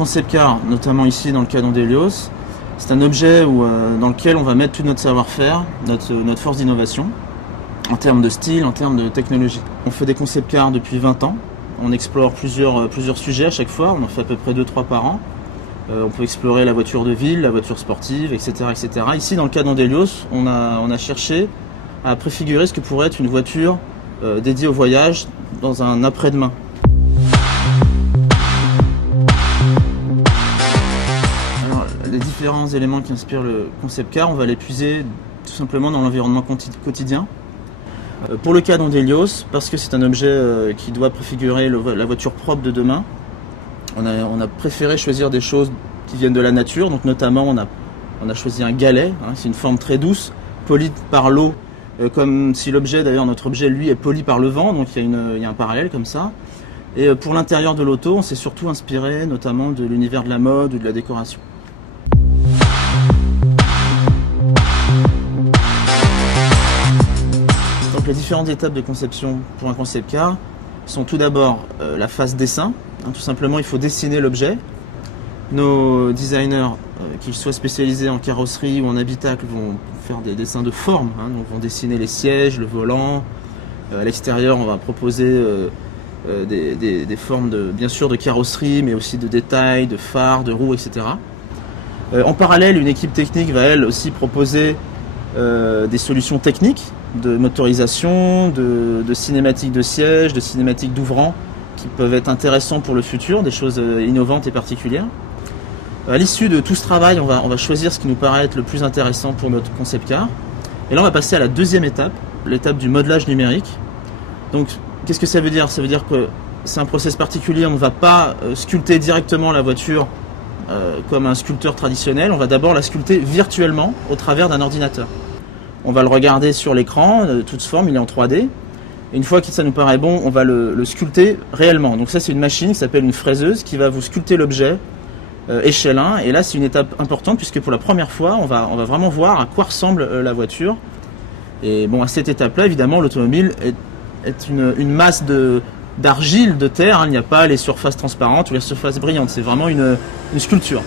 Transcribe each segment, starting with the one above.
concept car, notamment ici dans le cas d'Ondelios, c'est un objet dans lequel on va mettre tout notre savoir-faire, notre force d'innovation, en termes de style, en termes de technologie. On fait des concept cars depuis 20 ans, on explore plusieurs sujets à chaque fois, on en fait à peu près 2-3 par an. On peut explorer la voiture de ville, la voiture sportive, etc. etc. Ici, dans le cas d'Ondelios, on a cherché à préfigurer ce que pourrait être une voiture dédiée au voyage dans un après-demain. Alors, les différents éléments qui inspirent le concept car, on va les puiser tout simplement dans l'environnement quotidien. Pour le cas d'Ondelios, parce que c'est un objet qui doit préfigurer la voiture propre de demain, on a préféré choisir des choses qui viennent de la nature, donc notamment on a choisi un galet, c'est une forme très douce, polie par l'eau, comme si l'objet, d'ailleurs notre objet lui est poli par le vent, donc il y a un parallèle comme ça. Et pour l'intérieur de l'auto, on s'est surtout inspiré notamment de l'univers de la mode ou de la décoration. Donc les différentes étapes de conception pour un concept car sont tout d'abord la phase dessin. Tout simplement, il faut dessiner l'objet. Nos designers, qu'ils soient spécialisés en carrosserie ou en habitacle, vont faire des dessins de forme. Donc vont dessiner les sièges, le volant. À l'extérieur, on va proposer des formes bien sûr de carrosserie, mais aussi de détails, de phares, de roues, etc. En parallèle, une équipe technique va elle aussi proposer des solutions techniques de motorisation, de cinématiques de sièges, de cinématiques d'ouvrants, qui peuvent être intéressants pour le futur, des choses innovantes et particulières. À l'issue de tout ce travail, on va choisir ce qui nous paraît être le plus intéressant pour notre concept car. Et là, on va passer à la deuxième étape, l'étape du modelage numérique. Donc, qu'est-ce que ça veut dire? Ça veut dire que c'est un process particulier, on ne va pas sculpter directement la voiture comme un sculpteur traditionnel, on va d'abord la sculpter virtuellement au travers d'un ordinateur. On va le regarder sur l'écran, de toute forme, il est en 3D. Et une fois que ça nous paraît bon, on va le sculpter réellement. Donc ça, c'est une machine qui s'appelle une fraiseuse qui va vous sculpter l'objet échelle 1. Et là, c'est une étape importante puisque pour la première fois, on va vraiment voir à quoi ressemble la voiture. Et bon, à cette étape-là, évidemment, l'automobile est une masse d'argile, de terre. Il n'y a pas les surfaces transparentes ou les surfaces brillantes. C'est vraiment une sculpture.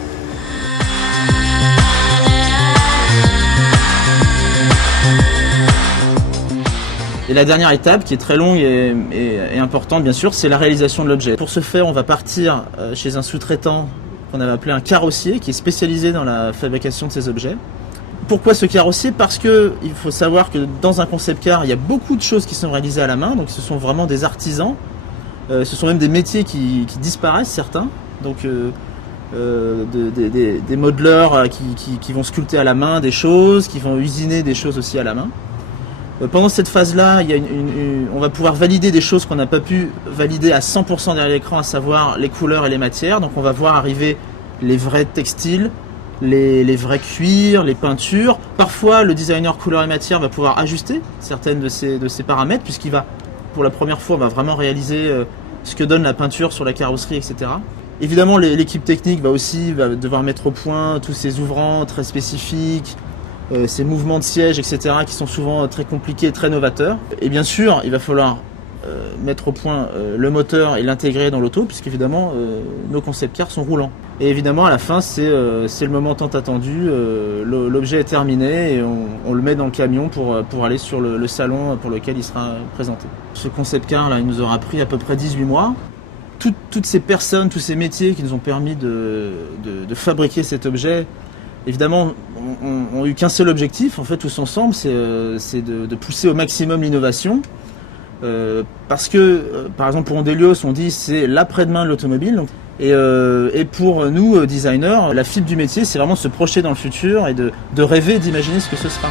Et la dernière étape, qui est très longue et importante bien sûr, c'est la réalisation de l'objet. Pour ce faire, on va partir chez un sous-traitant qu'on avait appelé un carrossier, qui est spécialisé dans la fabrication de ces objets. Pourquoi ce carrossier? Parce qu'il faut savoir que dans un concept car, il y a beaucoup de choses qui sont réalisées à la main, donc ce sont vraiment des artisans. Ce sont même des métiers qui disparaissent, certains. Donc des modeleurs qui vont sculpter à la main des choses, qui vont usiner des choses aussi à la main. Pendant cette phase-là, on va pouvoir valider des choses qu'on n'a pas pu valider à 100% derrière l'écran, à savoir les couleurs et les matières. Donc on va voir arriver les vrais textiles, les vrais cuirs, les peintures. Parfois, le designer couleurs et matières va pouvoir ajuster certaines de ces paramètres, puisqu'il va, pour la première fois, on va vraiment réaliser ce que donne la peinture sur la carrosserie, etc. Évidemment, l'équipe technique va devoir mettre au point tous ces ouvrants très spécifiques, ces mouvements de siège, etc., qui sont souvent très compliqués et très novateurs. Et bien sûr, il va falloir mettre au point le moteur et l'intégrer dans l'auto, puisqu'évidemment, nos concept cars sont roulants. Et évidemment, à la fin, c'est le moment tant attendu. L'objet est terminé et on le met dans le camion pour aller sur le salon pour lequel il sera présenté. Ce concept car, là, il nous aura pris à peu près 18 mois. Toutes ces personnes, tous ces métiers qui nous ont permis de fabriquer cet objet, évidemment, ont eu qu'un seul objectif, en fait, tous ensemble, c'est de pousser au maximum l'innovation. Parce que, par exemple, pour Ondelios, on dit c'est l'après-demain de l'automobile. Et pour nous, designers, la fibre du métier, c'est vraiment de se projeter dans le futur et de rêver, d'imaginer ce que ce sera.